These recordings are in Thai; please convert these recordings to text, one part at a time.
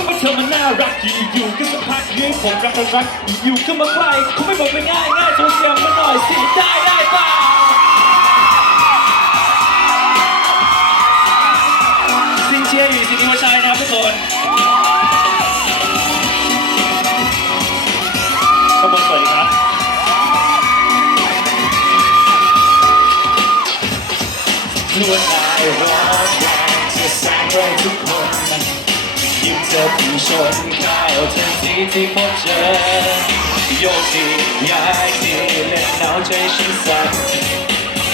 ก็เพราเธอมันน่ารักอยู่อยู่ก็สักพักยืนผมรักรักอยู่ก็มาใกล้คงไม่บอกไปง่ายง่ายตัวเสียงมาหน่อยสิได้ได้เปล่าซิงเชียร์อยู่สินิวชัยนะครับทุกคนขบวนสวัสดีครับนวดนายร้อนแรงจะแสงไปทุกคน ยิ้มเจอผู้ชนข้าวทันทีที่พบเจอโยกทีย้ายทีเล่นเอาใจฉันสั่น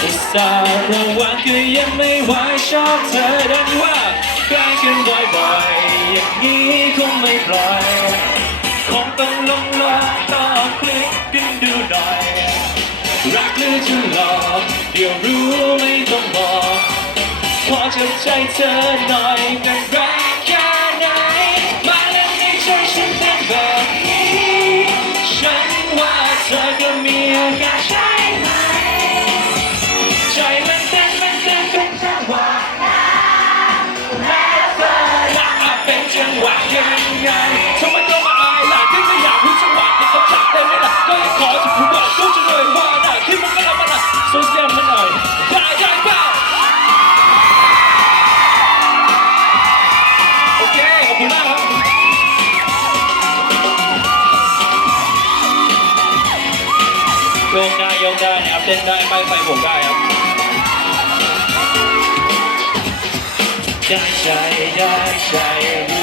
อุตส่าห์ระวังคือยังไม่ไหวชอบเธอด้านว่าใกล้กันบ่อยๆอย่างนี้คงไม่ปล่อยคงต้องลงลองต่อคลิกกันดูหน่อยรักหรือจะหลอกเดี๋ยวรู้ไม่ต้องบอกขอจับใจเธอหน่อยเป็นรัก ไงทำไมต้องมาอายล่ะที่ไม่อยากรู้จังหวะที่เขาจับได้ไหมล่ะก็ยังขอจะพูดว่ารู้จังเลยว่าน่ะที่มันก็ทำมันน่ะโซเชียลมันหน่อยได้ได้เปล่าโอเคขอบคุณมากครับโยกได้โยกได้นะครับเต้นได้ไปไฟผมได้ครับได้ใจได้ใจ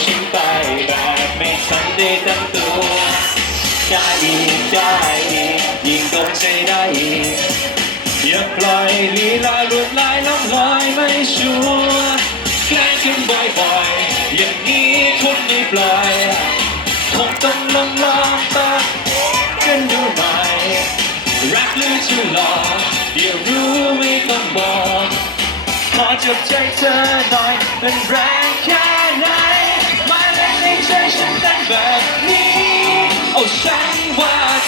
ฉันไปแบบไม่ทันได้ตั้งตัวได้อีกได้อีกยิ่งโดนใจได้อีกอย่าปล่อยลีลาลวดลายน้ำลอยไม่ชัวร์แกล้งกันบ่อยๆอย่างนี้ทนไม่ปล่อยคงต้องลองลองตากันดูหน่รักหรือจะหลอกเดี๋ยวรู้ไม่ต้องบอกขอจับใจเธอหน่อยเป็นแรง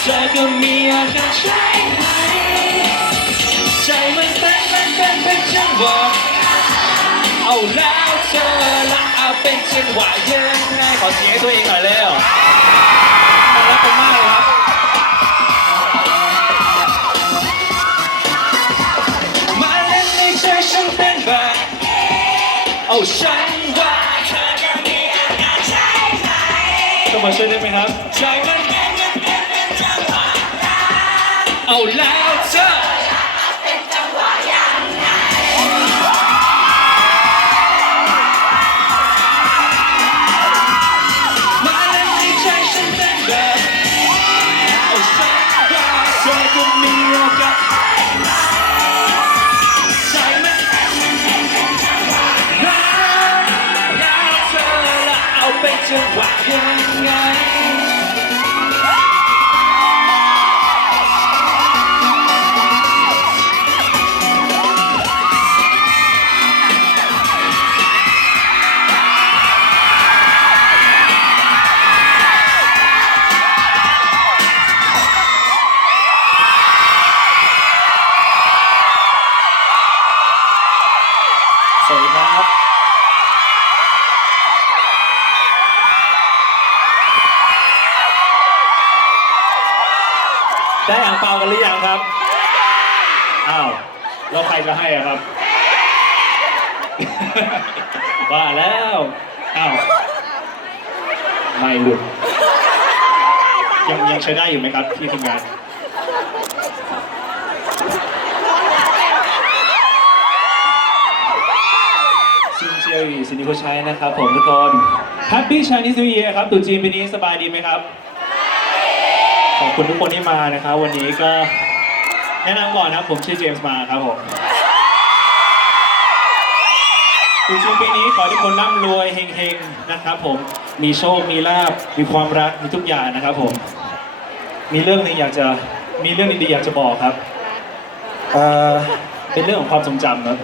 เธอก็มีอาการใช่ไหมใจมันเต้นมันเต้นเป็นจังหวะเอาแล้วเธอละเอาเป็นจังหวะยังไงขอเสียงให้ตัวเองหน่อยเร็วน่ารักกันมากเลยครับมาเล่นในใจฉันเป็นแบบเอาฉันว่าเธอก็มีอาการใช่ไหมต้องมาช่วยได้ไหมครับใจมันเต้นมันเต้นเป็นจังหวะ เอาแล้วเธอมาเล่นในใจฉันเป็นแบบเอาสักว่าเธอก็มีโอกาสใจมันรักรักเธอและเอาเป็นจังหวะยังไง สวัสดีครับได้อ่างเปากันหรือยังครับ อ้าวแล้วใครจะให้อะครับ ว่าแล้ว อ้าว ไม่หลุด ยังยังใช้ได้อยู่ไหมครับที่ทำงาน เจียรีสินิโคชัยนะครับผมทุกคน Happy Chinese New Year ครับตุ๊จีนปีนี้สบายดีไหมครับ ขอบคุณทุกคนที่มานะครับ วันนี้ก็แนะนำก่อนนะครับผมชื่อเจมส์มาครับผมตุ๊จีนปีนี้ขอให้ทุกคนร่ำรวยเฮงๆนะครับผมมีโชค มีลาบมีความรักมีทุกอย่างนะครับผม มีเรื่องหนึงอยากจะมีเรื่องดีๆอยากจะบอกครับเอ่อเป็นเรื่องของความทรงจำครับ